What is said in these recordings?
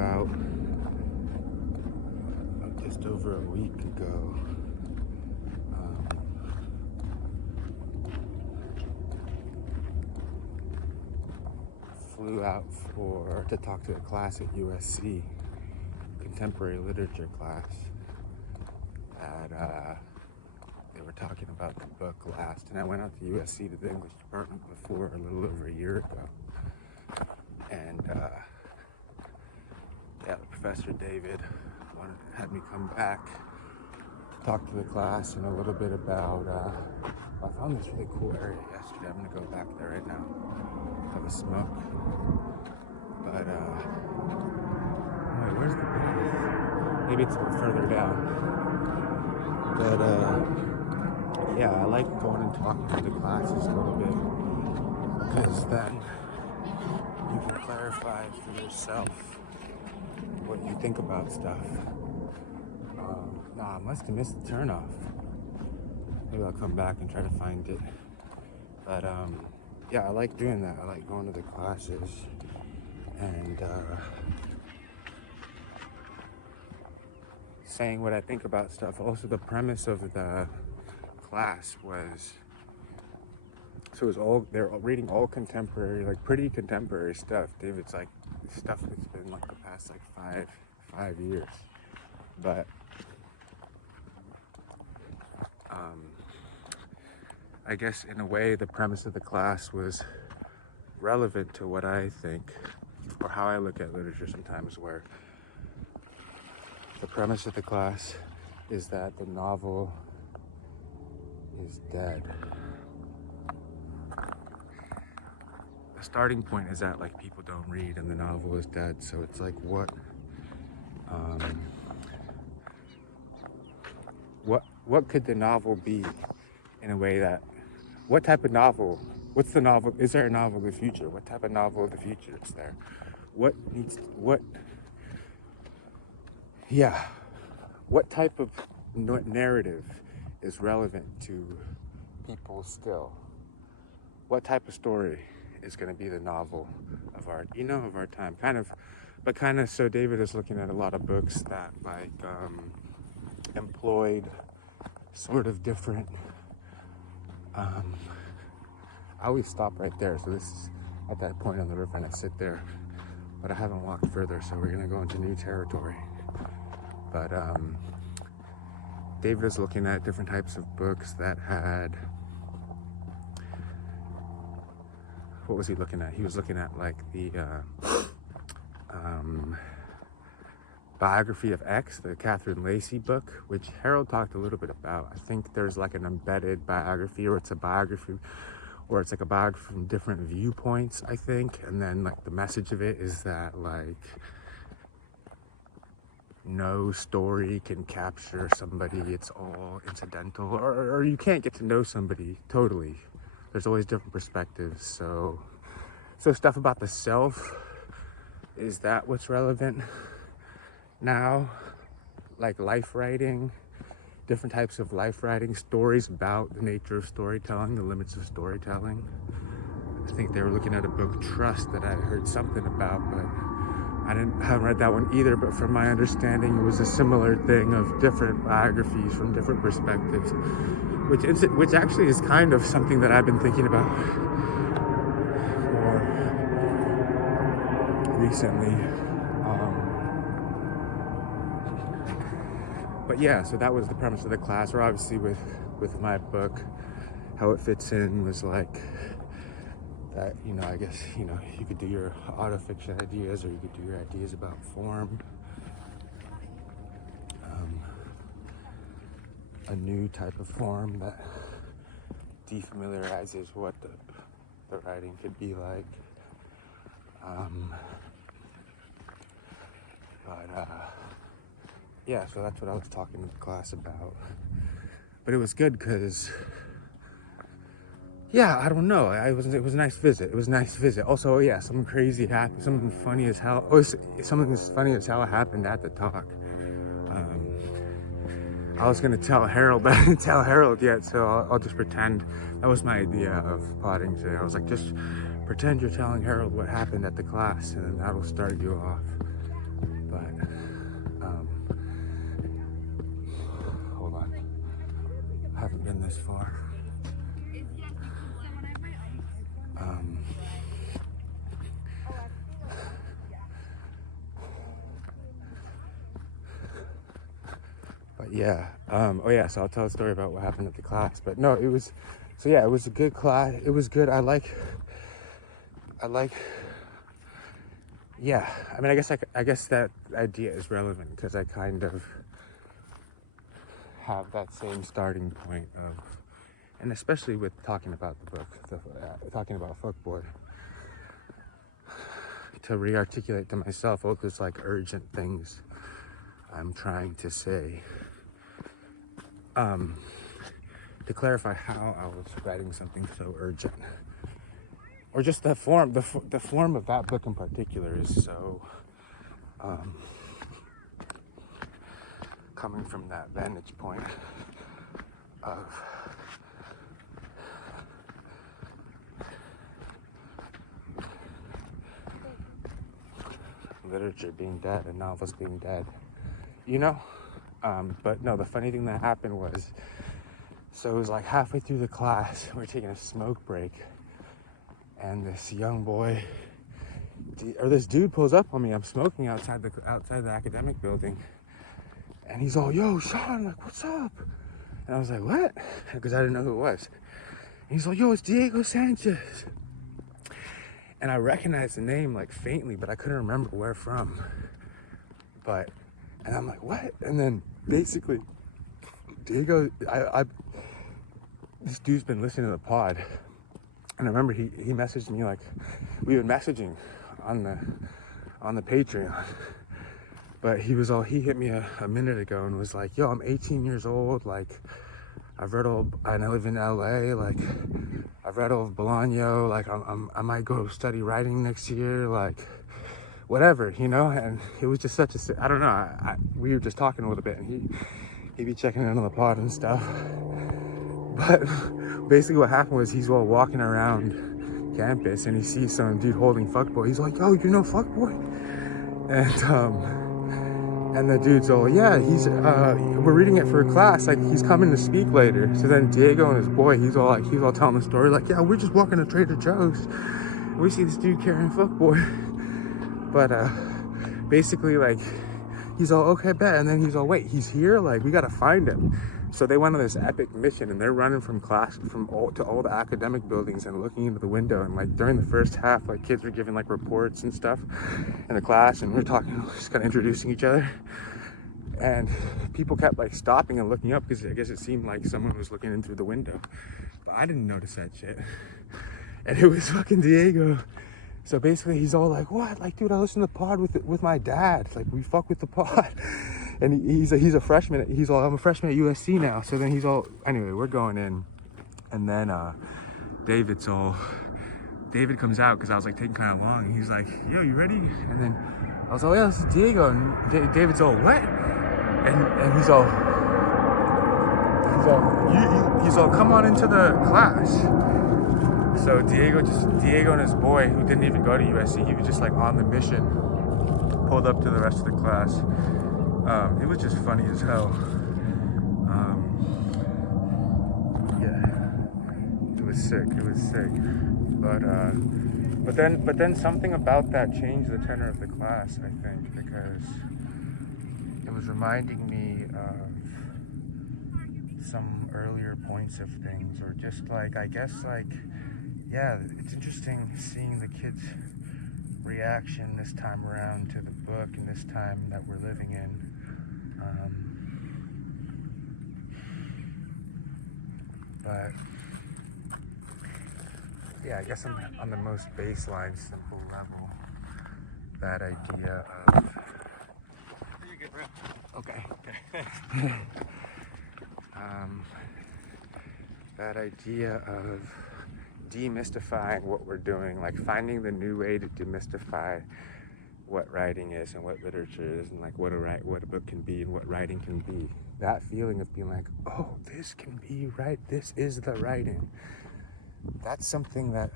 out just over a week ago. Flew out to talk to a class at USC, contemporary literature class, that they were talking about the book last, and I went out to USC to the English department before a little over a year ago, and Professor David had me come back to talk to the class and a little bit about, I found this really cool area yesterday. I'm gonna go back there right now, have a smoke, but wait, where's the path? Maybe it's a little further down, but yeah, I like going and talking to the classes a little bit, because then you can clarify for yourself what you think about stuff. I must have missed the turnoff. Maybe I'll come back and try to find it. But yeah, I like doing that. I like going to the classes and saying what I think about stuff. Also, the premise of the class was, so it was all, they're reading all contemporary, like pretty contemporary stuff. David's like stuff that's been like the past like five years. But I guess in a way the premise of the class was relevant to what I think, or how I look at literature sometimes, where the premise of the class is that the novel is dead. The starting point is that like people don't read and the novel is dead, so it's like what could the novel be in a way that, what type of novel, what's the novel, is there a novel of the future? What type of novel of the future is there? What type of narrative is relevant to people still? What type of story is going to be the novel of our, of our time? So David is looking at a lot of books that like employed sort of different, I always stop right there, so this is at that point on the river and I sit there, but I haven't walked further, so we're gonna go into new territory. But David is looking at different types of books that had, what was he looking at? He was looking at like the Biography of X, the Catherine Lacey book, which Harold talked a little bit about. I think there's like an embedded biography, or it's a biography, or it's like a biography from different viewpoints, I think. And then like the message of it is that like no story can capture somebody, it's all incidental, or you can't get to know somebody totally. There's always different perspectives. So stuff about the self, is that what's relevant now? Like life writing, different types of life writing, stories about the nature of storytelling, the limits of storytelling. I think they were looking at a book, Trust, that I heard something about, but I haven't read that one either. But from my understanding, it was a similar thing of different biographies from different perspectives, which actually is kind of something that I've been thinking about more recently. But yeah, so that was the premise of the class, or obviously with my book, how it fits in was like that, I guess, you could do your autofiction ideas, or you could do your ideas about form. A new type of form that defamiliarizes what the writing could be like. Yeah, so that's what I was talking to the class about. But it was good because, yeah, I don't know. It was a nice visit. It was a nice visit. Also, yeah, something crazy happened. Something funny as hell. Something as funny as hell happened at the talk. I was gonna tell Harold, but I didn't tell Harold yet, so I'll just pretend. That was my idea of plotting today. I was like, just pretend you're telling Harold what happened at the class, and then that'll start you off. this far. But yeah, oh yeah, so I'll tell a story about what happened at the class. But no, it was, so yeah, it was a good class. It was good. I like, yeah. I mean, I guess that idea is relevant because I kind of have that same starting point of, and especially with talking about the book, talking about Fuckboy, to re-articulate to myself all those like urgent things I'm trying to say. To clarify how I was writing something so urgent, or just the form of that book in particular is so coming from that vantage point of literature being dead and novels being dead, you know. But no, the funny thing that happened was, so it was like halfway through the class, we were taking a smoke break, and this young boy, or this dude pulls up on me. I'm smoking outside the academic building, and he's all, "Yo, Sean, like, what's up?" And I was like, "What?" Because I didn't know who it was. And he's like, "Yo, it's Diego Sanchez." And I recognized the name like faintly, but I couldn't remember where from. And I'm like, "What?" And then basically, Diego, this dude's been listening to the pod, and I remember he messaged me, like, we were messaging on the Patreon, but he hit me a minute ago and was like, "Yo, I'm 18 years old, like, and I live in LA, like, I've read all of Bolaño, like, I might go study writing next year, like, whatever, you know." And it was just such I don't know, we were just talking a little bit, and he'd be checking in on the pod and stuff. But basically what happened was, he's all walking around campus and he sees some dude holding Fuckboy. He's like, "Yo, you know Fuckboy?" And the dude's all, "Yeah, we're reading it for a class, like, he's coming to speak later." So then Diego and his boy, he's all telling the story, like, "Yeah, we're just walking to Trader Joe's, we see this dude carrying Fuckboy." But basically, like, he's all, "Okay, bet." And then he's all, "Wait, he's here? Like, we gotta find him." So they went on this epic mission, and they're running from class, from all the academic buildings, and looking into the window. And like during the first half, like, kids were giving like reports and stuff in the class, and we're talking, just kind of introducing each other. And people kept like stopping and looking up, because I guess it seemed like someone was looking in through the window. But I didn't notice that shit. And it was fucking Diego. So basically he's all like, "What? Like, dude, I listen to the pod with my dad. Like, we fuck with the pod." And he's a freshman. He's all, "I'm a freshman at USC now." So then he's all, anyway, we're going in. And then David comes out, because I was like taking kind of long. And he's like, "Yo, you ready?" And then I was like, "Oh yeah, this is Diego." And David's all, "What?" And he's all, "Come on into the class." So Diego and his boy, who didn't even go to USC, he was just like on the mission, pulled up to the rest of the class. It was just funny as hell. Yeah, it was sick. But then something about that changed the tenor of the class, I think, because it was reminding me of some earlier points of things, or just like, I guess, like, yeah, it's interesting seeing the kids' reaction this time around to the book, and this time that we're living in. But yeah, I guess on the most baseline, simple level, that idea of... You're good, bro. Okay. That idea of demystifying what we're doing, like finding the new way to demystify what writing is and what literature is, and like what a book can be and what writing can be. That feeling of being like, "Oh, this can be right. This is the writing." That's something that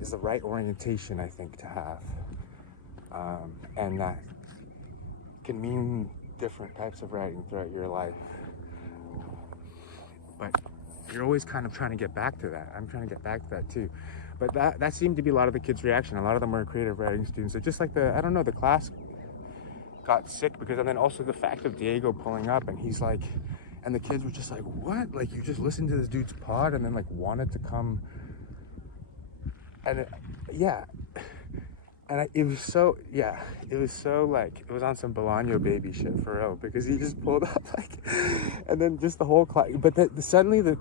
is the right orientation, I think, to have, and that can mean different types of writing throughout your life. But you're always kind of trying to get back to that. I'm trying to get back to that too. But that seemed to be a lot of the kids' reaction. A lot of them were creative writing students. So just like I don't know, the class got sick because, and then also the fact of Diego pulling up and he's like, and the kids were just like, what? Like, you just listened to this dude's pod and then like wanted to come. And yeah. And it was so like, it was on some Bolaño baby shit for real, because he just pulled up like, and then just the whole class, but suddenly the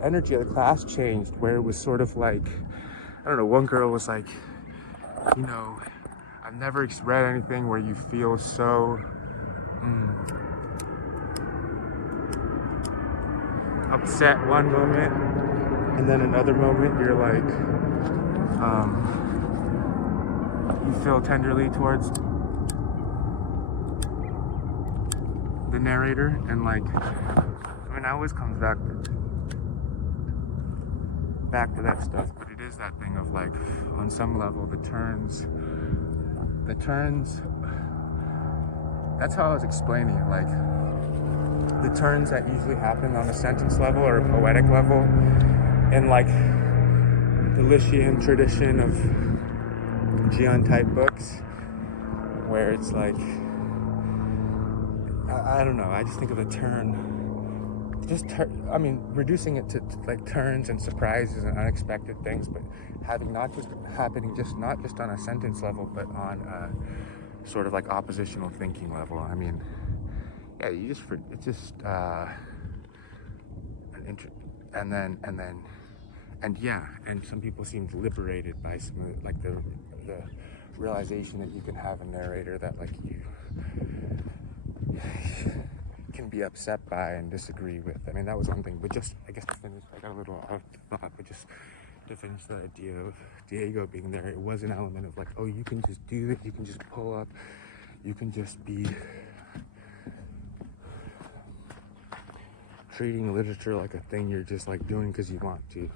energy of the class changed, where it was sort of like, I don't know, one girl was like, you know, I've never read anything where you feel so upset one moment, and then another moment you're like, you feel tenderly towards the narrator. And like, I mean, it always comes back to that stuff, but it is that thing of like, on some level, the turns, that's how I was explaining it, like, the turns that usually happen on a sentence level or a poetic level in like the Lycian tradition of Gian type books, where it's like, I don't know, I just think of the turn, I mean, reducing it to like turns and surprises and unexpected things, but having not just on a sentence level, but on a sort of like oppositional thinking level. I mean, yeah, and some people seemed liberated by some of like the realization that you can have a narrator that like you can be upset by and disagree with. I mean, that was one thing, but just, I guess to finish, I got a little off thought, but just to finish the idea of Diego being there, it was an element of like, oh, you can just do it, you can just pull up, you can just be treating literature like a thing you're just like doing because you want to.